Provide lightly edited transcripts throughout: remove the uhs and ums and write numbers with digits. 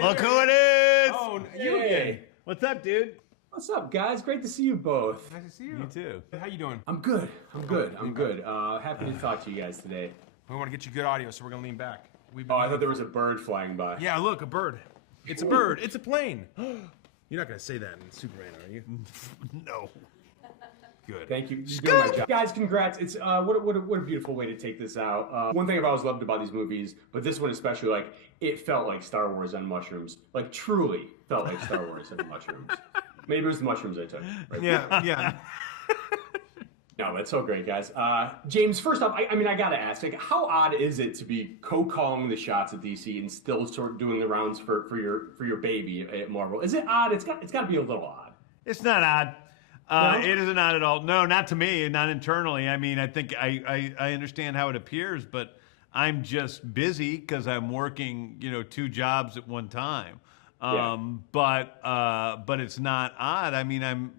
Look who it is! Oh, you again. What's up, dude? What's up, guys? Great to see you both. Nice to see you. You too. How you doing? I'm good. I'm good. Happy to talk to you guys today. We want to get you good audio, so we're gonna lean back. Oh, I thought there was a bird flying by. Yeah, look, a bird. It's a bird. It's a plane. You're not gonna say that in Superman, are you? No. Good. Thank you. You're doing my job. Guys, congrats. It's what a beautiful way to take this out. One thing I've always loved about these movies, but this one especially, like, it felt like Star Wars on mushrooms. Like, truly felt like Star Wars on mushrooms. Maybe it was the mushrooms I took. Right? Yeah. No, that's so great, guys. James, first off, I mean, I gotta ask, like, how odd is it to be co-calling the shots at DC and still sort of doing the rounds for your baby at Marvel? Is it odd? It's got to be a little odd. It's not odd. No? It is not at all. No, not to me, not internally. I mean, I think I understand how it appears, but I'm just busy because I'm working, 2 jobs at one time. But it's not odd. I mean,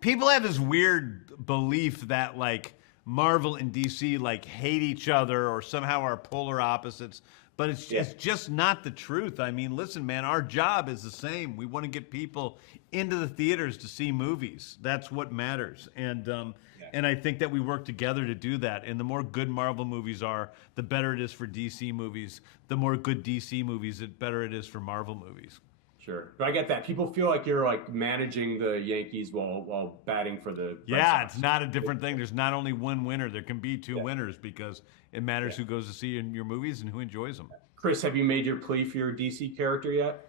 people have this weird belief that like Marvel and DC like hate each other or somehow are polar opposites. But it's just not the truth. I mean, listen, man, our job is the same. We want to get people into the theaters to see movies. That's what matters. And I think that we work together to do that. And the more good Marvel movies are, the better it is for DC movies. The more good DC movies, the better it is for Marvel movies. Sure, but I get that. People feel like you're like managing the Yankees while batting for the Red Sox. It's not a different thing. There's not only one winner. There can be 2 winners because it matters who goes to see your movies and who enjoys them. Chris, have you made your plea for your DC character yet?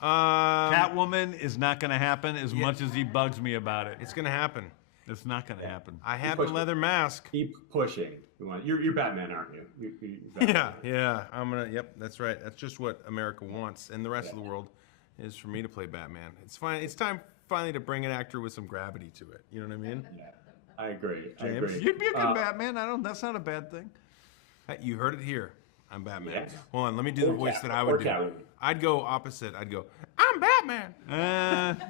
Catwoman is not going to happen as much as he bugs me about it. It's gonna happen. It's not going to happen. I have the leather mask. Keep pushing. You're Batman, aren't you? You're Batman. Yeah. I'm gonna. Yep, that's right. That's just what America wants, and the rest of the world is for me to play Batman. It's fine. It's time finally to bring an actor with some gravity to it. You know what I mean? Yeah, I agree. James? You'd be a good Batman. That's not a bad thing. Hey, you heard it here. I'm Batman. Yeah. Hold on, let me do the voice that I would do. Catwoman. I'd go opposite. I'd go, I'm Batman.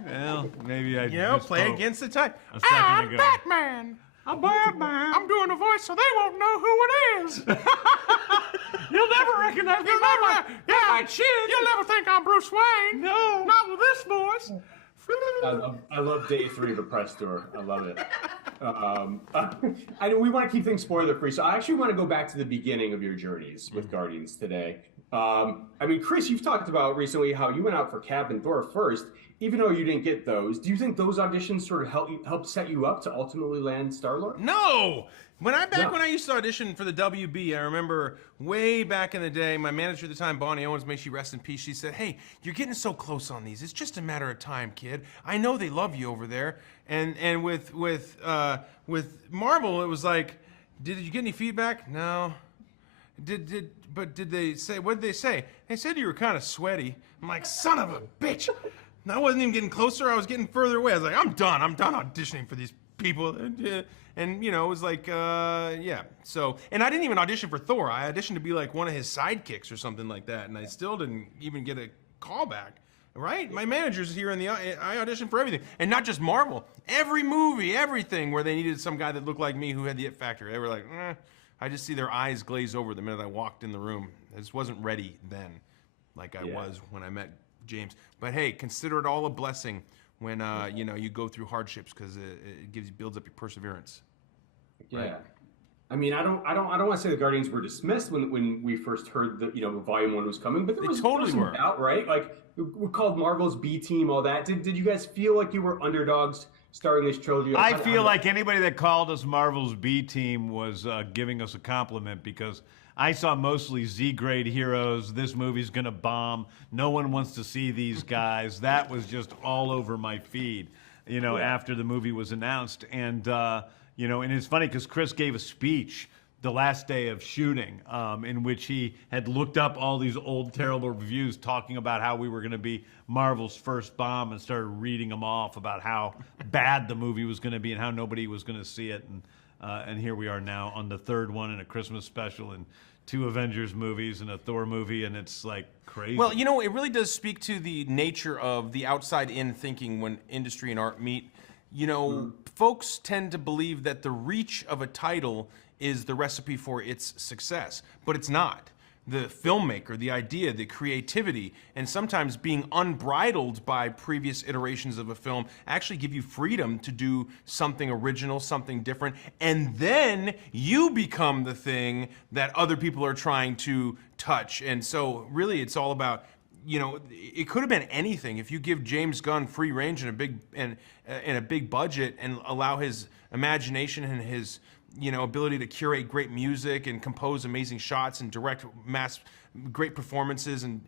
Well, maybe I Play against the type. a second I'm ago. Batman. I'm Batman. I'm doing a voice so they won't know who it is. You'll never recognize me by my chin. You'll never think I'm Bruce Wayne. No. Not with this voice. I love day 3 of the press tour. I love it. I know we want to keep things spoiler free, so I actually want to go back to the beginning of your journeys with Guardians today. I mean, Chris, you've talked about recently how you went out for Cap and Thor first, even though you didn't get those. Do you think those auditions sort of helped set you up to ultimately land Star-Lord? No! When I used to audition for the WB, I remember way back in the day, my manager at the time, Bonnie Owens, may she rest in peace, she said, hey, you're getting so close on these. It's just a matter of time, kid. I know they love you over there. And with Marvel, it was like, did you get any feedback? No. But did they say, what did they say? They said you were kind of sweaty. I'm like, son of a bitch. And I wasn't even getting closer, I was getting further away. I was like, I'm done auditioning for these people. And it was like, So, and I didn't even audition for Thor. I auditioned to be like one of his sidekicks or something like that. And I still didn't even get a call back, right? My manager's here I auditioned for everything. And not just Marvel. Every movie, everything where they needed some guy that looked like me who had the it factor. They were like, I just see their eyes glaze over the minute I walked in the room. I just wasn't ready then, like I was when I met James. But hey, consider it all a blessing when you go through hardships because it builds up your perseverance. Yeah. Right. I mean, I don't want to say the Guardians were dismissed when we first heard that Volume 1 was coming, but there was some doubt, right? Like we're called Marvel's B team, all that. Did you guys feel like you were underdogs starring this trilogy? I feel like anybody that called us Marvel's B team was giving us a compliment because I saw mostly Z-grade heroes. This movie's gonna bomb. No one wants to see these guys. That was just all over my feed, after the movie was announced. And and it's funny because Chris gave a speech the last day of shooting in which he had looked up all these old terrible reviews talking about how we were going to be Marvel's first bomb and started reading them off about how bad the movie was going to be and how nobody was going to see it. And here we are now on the 3rd one and a Christmas special and 2 Avengers movies and a Thor movie, and it's like crazy. Well, it really does speak to the nature of the outside-in thinking when industry and art meet. Folks tend to believe that the reach of a title is the recipe for its success, but it's not. the filmmaker, the idea, the creativity, and sometimes being unbridled by previous iterations of a film actually give you freedom to do something original, something different, and then you become the thing that other people are trying to touch. And so really it's all about, you know, it could have been anything. If you give James Gunn free range and a big budget and allow his imagination and his, you know, ability to curate great music and compose amazing shots and direct great performances and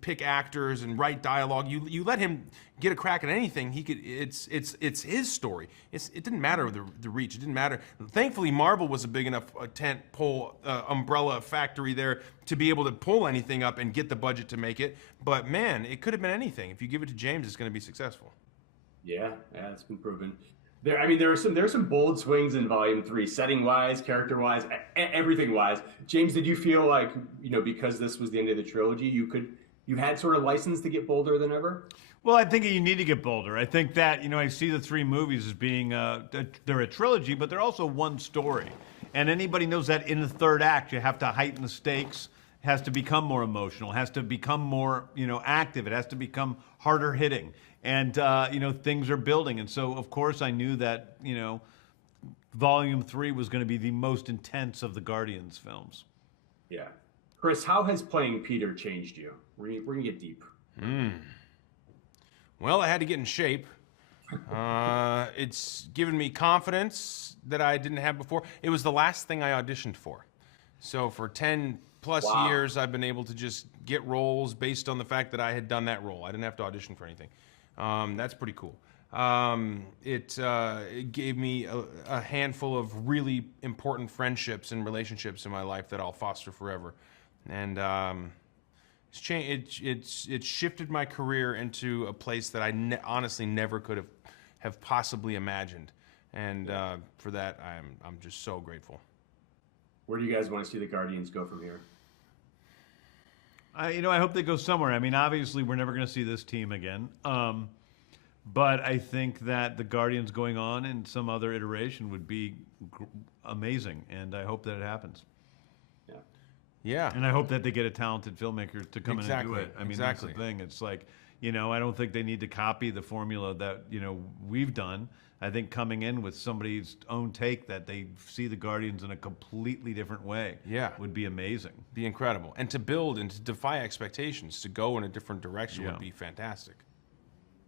pick actors and write dialogue. You let him get a crack at anything. He could. It's his story. It didn't matter the reach. It didn't matter. Thankfully, Marvel was a big enough tent pole umbrella factory there to be able to pull anything up and get the budget to make it. But man, it could have been anything. If you give it to James, it's going to be successful. Yeah, it's been proven. There are some bold swings in Volume 3, setting wise, character wise, everything wise. James, did you feel like, you know, because this was the end of the trilogy, you had sort of license to get bolder than ever? Well, I think you need to get bolder. I think that, you know, I see the 3 movies as being they're a trilogy, but they're also one story. And anybody knows that in the third act, you have to heighten the stakes. It has to become more emotional. It has to become more, you know, active. It has to become harder hitting. And, you know, things are building. And so, of course, I knew that, you know, Volume 3 was going to be the most intense of the Guardians films. Yeah. Chris, how has playing Peter changed you? We're going to get deep. Well, I had to get in shape. It's given me confidence that I didn't have before. It was the last thing I auditioned for. So for 10 plus years, I've been able to just get roles based on the fact that I had done that role. I didn't have to audition for anything. That's pretty cool. It gave me a handful of really important friendships and relationships in my life that I'll foster forever. And it's shifted my career into a place that I honestly never could have possibly imagined. And for that, I'm just so grateful. Where do you guys want to see the Guardians go from here? You know, I hope they go somewhere. I mean, obviously, we're never going to see this team again. But I think that the Guardians going on in some other iteration would be amazing, and I hope that it happens. Yeah. And I hope that they get a talented filmmaker to come in and do it. I mean, that's the thing. It's like, you know, I don't think they need to copy the formula that, you know, we've done. I think coming in with somebody's own take that they see the Guardians in a completely different way would be amazing. Be incredible. And to build and to defy expectations, to go in a different direction would be fantastic.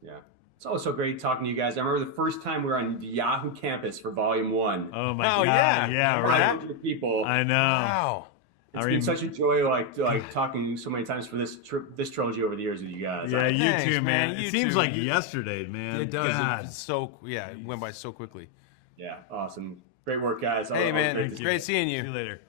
Yeah. It's always so great talking to you guys. I remember the first time we were on the Yahoo campus for Volume 1. Oh, my God. Yeah, right. People. I know. Wow. It's been such a joy, like talking so many times for this trilogy over the years with you guys. Yeah, you Thanks, too, man. You It seems too. like yesterday, man. It does. God. It's so it went by so quickly. Yeah, awesome. Great work, guys. Hey, man. Great to see you. Great seeing you. See you later.